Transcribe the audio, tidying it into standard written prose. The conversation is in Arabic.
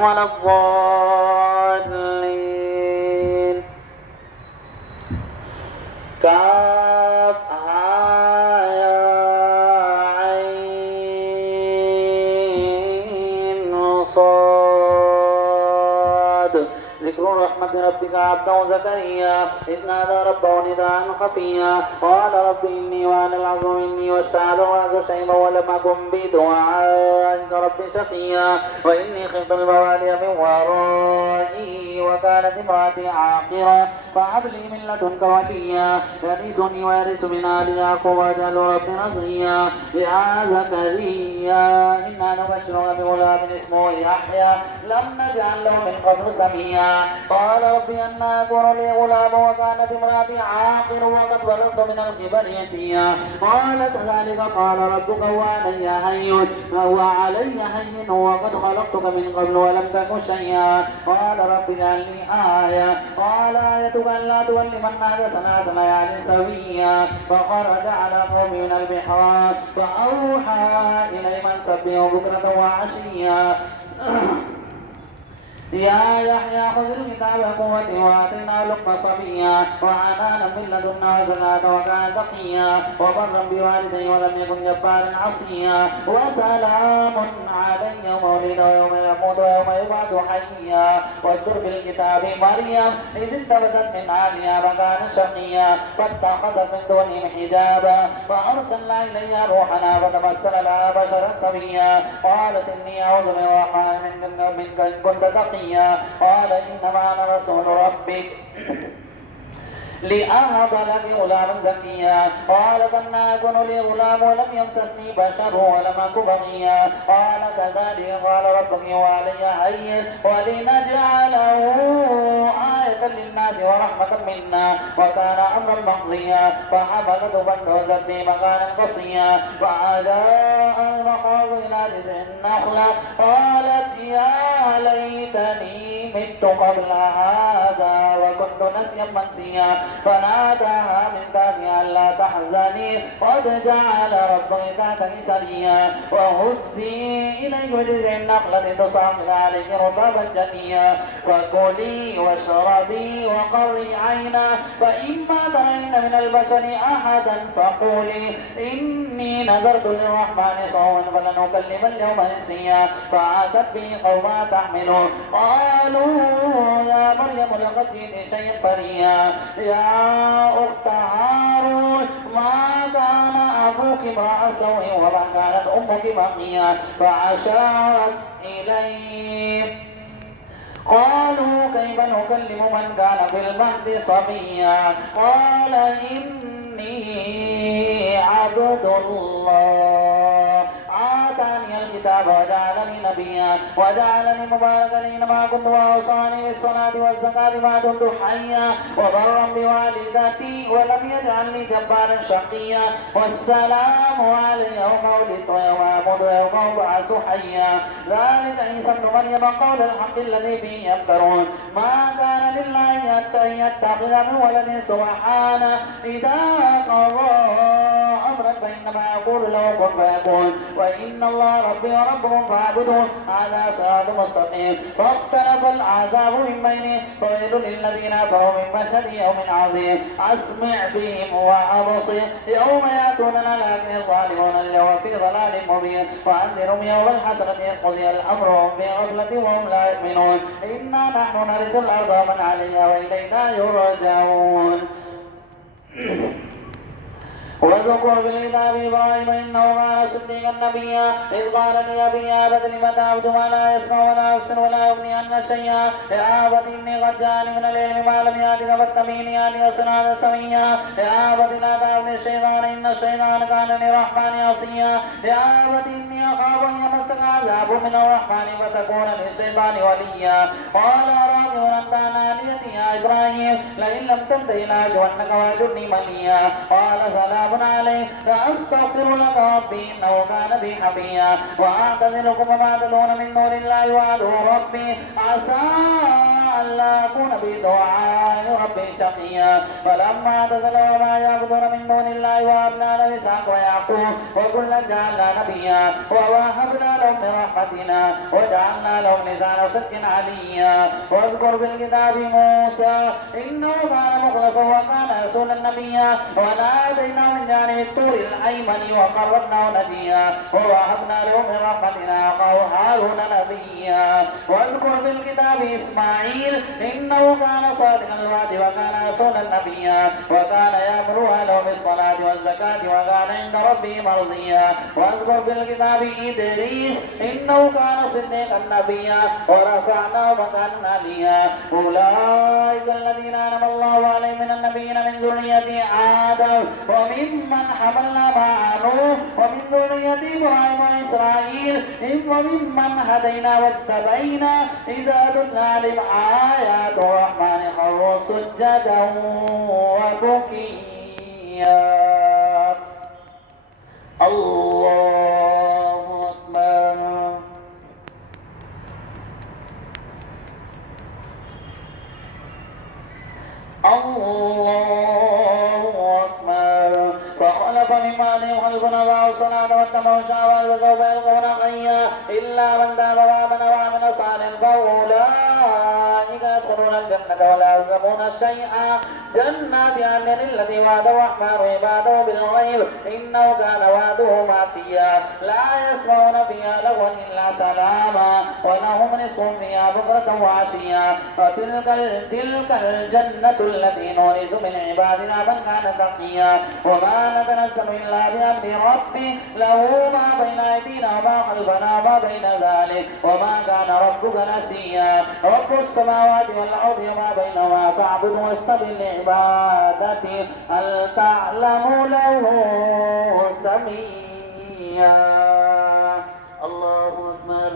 ولا الضالين. كافها يا عين صاد. ذكر رحمة ربك عبده زكريا إذ نادى ربه نداء خفيا قال رب إني وأنا العظم مني واشتعل الرأس شيبا ولم أكن بدعائك رب شقيا وإني خفت الموالي من ورائي وكانت امرأتي عاقرا فهب لي من لدنك وليا يرثني ويرث من آل يعقوب واجعله ربي نصريا. يا زكريا إنا نبشرك بغلام اسمه يحيى لم نجعل له من قبل سميا. قال ربي أنى يكون لي غلام وكانت امرأتي عاقر وقد بلغت من الكبر عتيا. قال كذلك قال ربك وعلي هين وقد خلقتك من قبل ولم تك شيئا. قال رب اجعل لي آية. قال آيتك ألا تولم الناس ثلاث ليال سويا. فخرج على قوم من البحار فأوحى إليهم أن سبحوا بكرة وعشيا. يا يحيى خذ الكتاب بقوة وآتيناه الحكم صبيا وحنانا من لدنا وزكاة وكان تقيا وبرا بوالديه ولم يكن جبارا عصيا. وسلام علي يوم ولد ويوم يموت ويوم يبعث حيا. واذكر في الكتاب مريم إذ انتبذت من أهلها فكان شقيا فاتخذت من دونهم حجابا فأرسلنا إليها روحنا فتمثل لها بشرا سويا. قالت إني أعوذ بالرحمن منك إن كنت تقيا. قال إنما أنا رسول ربك لأهب لك غلاما زكيا. قالت أنى يكون لي غلام ولم يمسسني بشر ولم أك بغيا. قال كذلك قال ربك وعلي هين ولنجعله آية للناس ورحمة منا وكان أمرا مقضيا. فحملته فانتبذت به مكانا قصيا فجاء المخاض إلى جذع النخلة قالت يا ليتني مت قبل هذا وكنت نسيا منسيا. فناداها من تحتها ألا تحزني قد جعل ربك تحتك سريا وهزي إليك بجذع النخلة تساقط عليك رطبا جنيا وكلي واشربي وقري عينا فإما ترين من البشر أحدا فقولي إني نذرت للرحمن صوما فلن أكلم اليوم إنسيا. فأتت به قومها تحمله قالوا يا مريم لقد جئت شيئا فريا. يا أخت هارون ما كان أبوك امرأ سوء وما كانت أمك بغيا. فأشارت إليه قالوا كيف نكلم من كان في المهد صبيا. قال إني عبد الله آتاني الكتاب وجعلني نبيا وجعلني مباركا أينما كنت وأوصاني بالصلاة والزكاة ما دمت حيا وبرا بوالدتي ولم يجعلني جبارا شقيا. والسلام علي يوم ولدت ويوم أموت ويوم أبعث حيا. ذلك عيسى ابن مريم قول الحق الذي به يمترون. ما كان لله أن يتخذ من ولد سبحانه إذا قضى أمرا فإنما يقول له كن فيكون وإن الله ربي وربكم فاعبدون هذا صراط مستقيم. فاختلف العذاب من بينهم فويل للذين كفروا من مشهد يوم عظيم. أسمع بهم وأبصر يوم يأتوننا لكن الظالمون اليوم في ضلال مبين. وأنذرهم يوم الحسرة إذ قضي الأمر وهم في غفلة وهم لا يؤمنون. إنا نحن نرث الأرض ومن عليها وإلينا يرجعون. واذكر في الكتاب إبراهيم إنه كان صديقا نبيا إذ قال لأبيه يا أبت لم تعبد ما لا يسمع ولا يبصر ولا يغني عنك شيئا. يا أبت إني قد جاءني من العلم ما لم يأتك فاتبعني أهدك صراطا سويا. يا أبت لا تعبد الشيطان إن الشيطان كان للرحمن عصيا. يا أبت إني أخاف أن يمسك عذاب من الرحمن فتكون للشيطان وليا. قال راغب أنت عن آلهتي يا إبراهيم لئن لم تنته لأرجمنك واهجرني مليا. قال سلام عليه فأستغفر لك ربي إنه كان بي حفيا. وأعتزلكم وما تدعون من دون الله وأدعو ربي عسى ألا أكون بدعاء ربي شقيا فلما اعتزلوا ما يعبدون من دون الله وهبنا له إسحاق ويعقوب وكلا جعلنا نبيا ووهبنا لهم من رحمتنا وجعلنا لهم لسان صدق عليا واذكر في الكتاب موسى إنه كان مخلصا وكان رسولا نبيا وناديناه من جانب الطور الأيمن وقربناه نجيا ووهبنا له من رحمتنا هارون نبيا واذكر في الكتاب إسماعيل إنه كان صادق الوعد وكان رسولا نبيا وكان يأمر أهله بالصلاة والزكاة وكان عند ربه مرضيا واذكر في الكتاب إدريس إنه كان صديقا نبيا ورفعناه مكانا عليا أولئك الذين أنعم الله عليهم من النبيين من ذرية آدم وممن حملنا مع نوح ومن ذرية إبراهيم وإسرائيل وممن هدينا واجتبينا إذا تتلى عليهم آيات الرحمن خروا سجدا وبكيا الله أكبر الله أكبر فخلف من بعدهم خلف أضاعوا الصلاة واتبعوا الشهوات وسوف يلقون غيا إلا من تاب وآمن وعمل صالحا فأولئك يدخلون الجنة ولا يظلمون شيئا جنات عدن التي وعد الرحمن عباده بالغيب إنه كان وعده مأتيا لا يسمعون فيها لغوا إلا سلاما ولهم رزق فيها بكرة وعشيا وتلك الجنة التي نورث من عبادنا من كان تقيا وما نتنزل إلا بأمر ربي له ما بين أيدينا وما خلفنا وما بين ذلك وما كان ربك نسيا رب السماوات والأرض وما بينهما فاعبد واستبر لعبادته هل تعلم له سميا الله أكبر